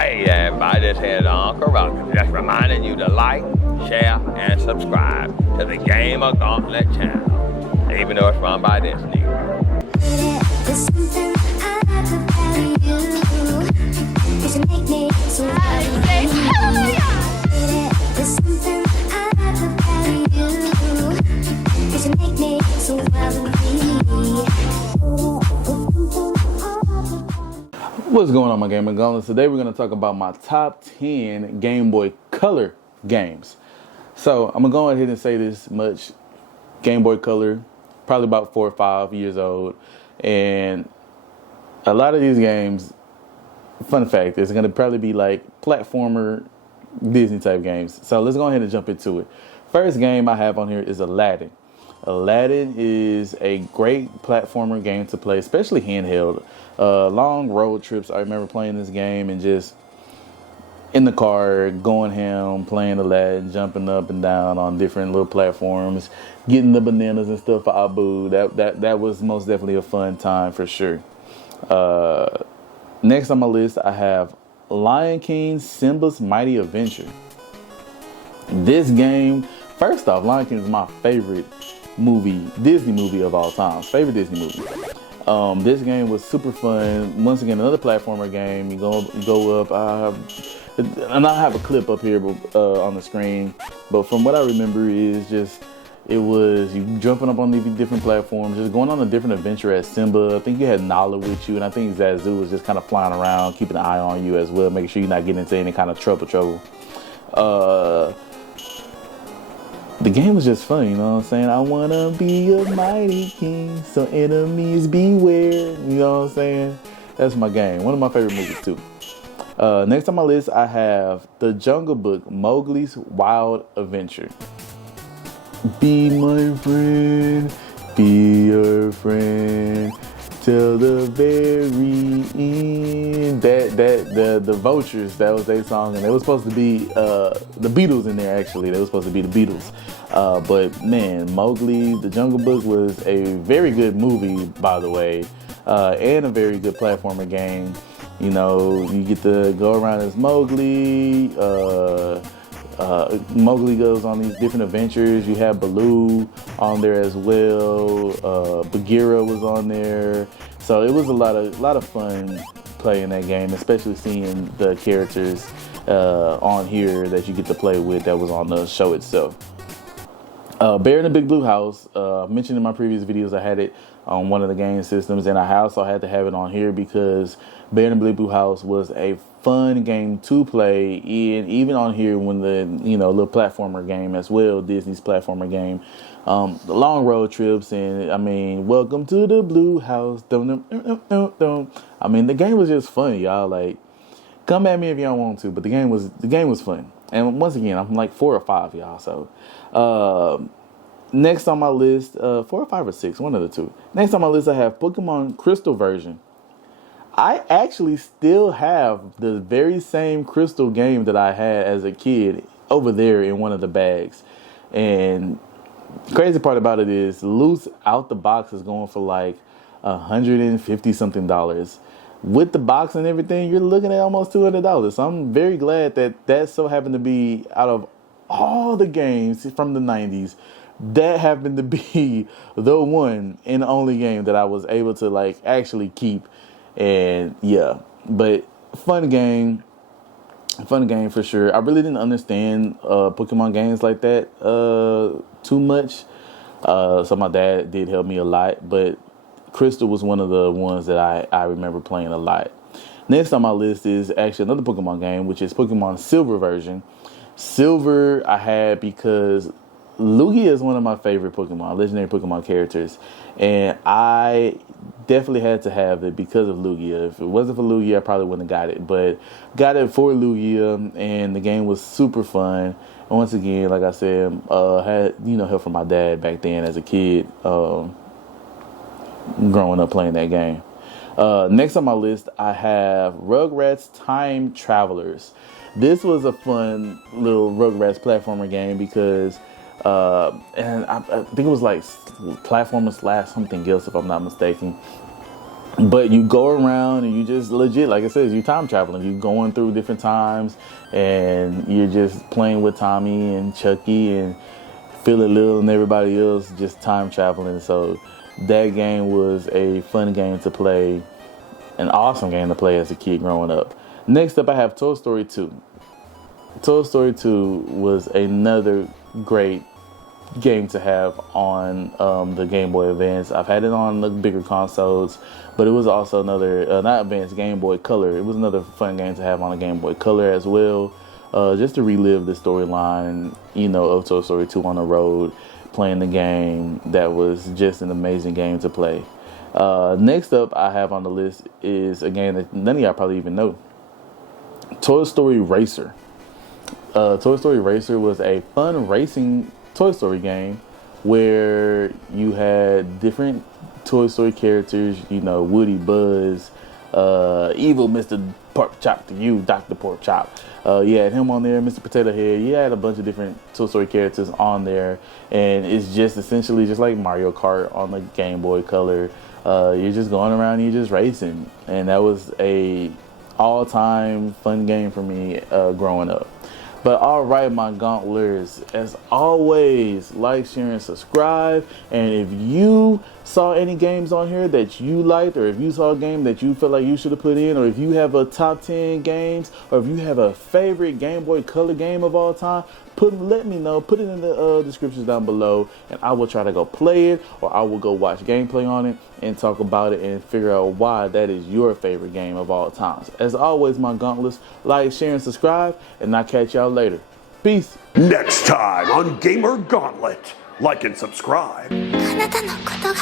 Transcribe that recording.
Hey everybody, this is Uncle Roger. Just reminding you to like, share, and subscribe to the GamerGauntlet channel, even though it's run by this nigga. What's going on, my GamerGauntlet? Today we're going to talk about my top 10 Game Boy Color games. So I'm going to go ahead and say this much. Game Boy Color, probably about 4 or 5 years old. And a lot of these games, fun fact, is going to probably be like platformer Disney type games. So let's go ahead and jump into it. First game I have on here is Aladdin. Aladdin is a great platformer game to play, especially handheld. Long road trips. I remember playing this game and just in the car, going ham, playing Aladdin, jumping up and down on different little platforms, getting the bananas and stuff for Abu. That was most definitely a fun time for sure. Next on my list, I have Lion King: Simba's Mighty Adventure. This game, first off, Lion King is my favorite Disney movie of all time. Favorite Disney movie. This game was super fun. Once again, another platformer game. You go up, and I have a clip up here on the screen. But from what I remember, it was you jumping up on these different platforms, just going on a different adventure as Simba. I think you had Nala with you, and I think Zazu was just kind of flying around, keeping an eye on you as well, making sure you're not getting into any kind of trouble. The game was just fun, you know what I'm saying? I wanna be a mighty king, so enemies beware, you know what I'm saying? That's my game. One of my favorite movies too. Next on my list, I have The Jungle Book: Mowgli's Wild Adventure. Be my friend, be your friend, till the very end. The Vultures, that was their song, and it was supposed to be the Beatles in there. Actually, they were supposed to be the Beatles. But man, Mowgli: The Jungle Book was a very good movie, by the way, and a very good platformer game. You know, you get to go around as Mowgli. Mowgli goes on these different adventures. You have Baloo on there as well. Bagheera was on there, so it was a lot of fun playing that game, especially seeing the characters on here that you get to play with that was on the show itself. Bear in the Big Blue House. Mentioned in my previous videos, I had it on one of the game systems, and I also had to have it on here because Bear in the Big Blue House was a fun game to play, and even on here when the little platformer game as well, Disney's platformer game, the long road trips, and I mean, welcome to the Blue House. I mean, the game was just fun, y'all. Like, come at me if y'all want to, but the game was fun. And once again, I'm like 4 or 5, y'all. So next on my list, 4 or 5 or 6, one of the two. Next on my list, I have Pokemon Crystal version. I actually still have the very same Crystal game that I had as a kid over there in one of the bags. And the crazy part about it is, loose out the box is going for like $150 something. With the box and everything, you're looking at almost $200. So I'm very glad that so happened to be, out of all the games from the 90s, that happened to be the one and only game that I was able to like actually keep. And yeah, but fun game for sure. I really didn't understand Pokemon games like that too much. So my dad did help me a lot, but Crystal was one of the ones that I remember playing a lot. Next on my list is actually another Pokemon game, which is Pokemon Silver version. Silver I had because Lugia is one of my favorite legendary Pokemon characters. And I definitely had to have it because of Lugia. If it wasn't for Lugia, I probably wouldn't have got it. But got it for Lugia, and the game was super fun. And once again, like I said, had help from my dad back then as a kid, growing up playing that game. Next on my list, I have Rugrats Time Travelers. This was a fun little Rugrats platformer game because and I think it was like platformer / something else, if I'm not mistaken. But you go around and you just legit, like I said, you time traveling. You're going through different times and you're just playing with Tommy and Chucky and Philly Lil and everybody else just time traveling. So that game was a fun game to play, an awesome game to play as a kid growing up. Next up, I have Toy Story 2. Toy Story 2 was another great game to have on the Game Boy Advance. I've had it on the bigger consoles, but it was also another, not Advance, Game Boy Color. It was another fun game to have on a Game Boy Color as well, just to relive the storyline, you know, of Toy Story 2 on the road, playing the game. That was just an amazing game to play. Next up I have on the list is a game that none of y'all probably even know. Toy Story Racer. Toy Story Racer was a fun racing Toy Story game where you had different Toy Story characters, you know, Woody, Buzz, evil Mr. Pork Chop to you, Dr. Pork Chop. You had him on there, Mr. Potato Head. You had a bunch of different Toy Story characters on there, and it's just essentially just like Mario Kart on the Game Boy Color. You're just going around, you're just racing, and that was a all-time fun game for me growing up. But all right, my gauntlers, as always, like, share, and subscribe. And if you saw any games on here that you liked, or if you saw a game that you feel like you should have put in, or if you have a top 10 games, or if you have a favorite Game Boy Color game of all time, let me know. Put it in the descriptions down below, and I will try to go play it, or I will go watch gameplay on it and talk about it and figure out why that is your favorite game of all times. As always, my gauntlets, like, share, and subscribe, and I'll catch y'all later. Peace. Next time on Gamer Gauntlet, like and subscribe. あなたのことが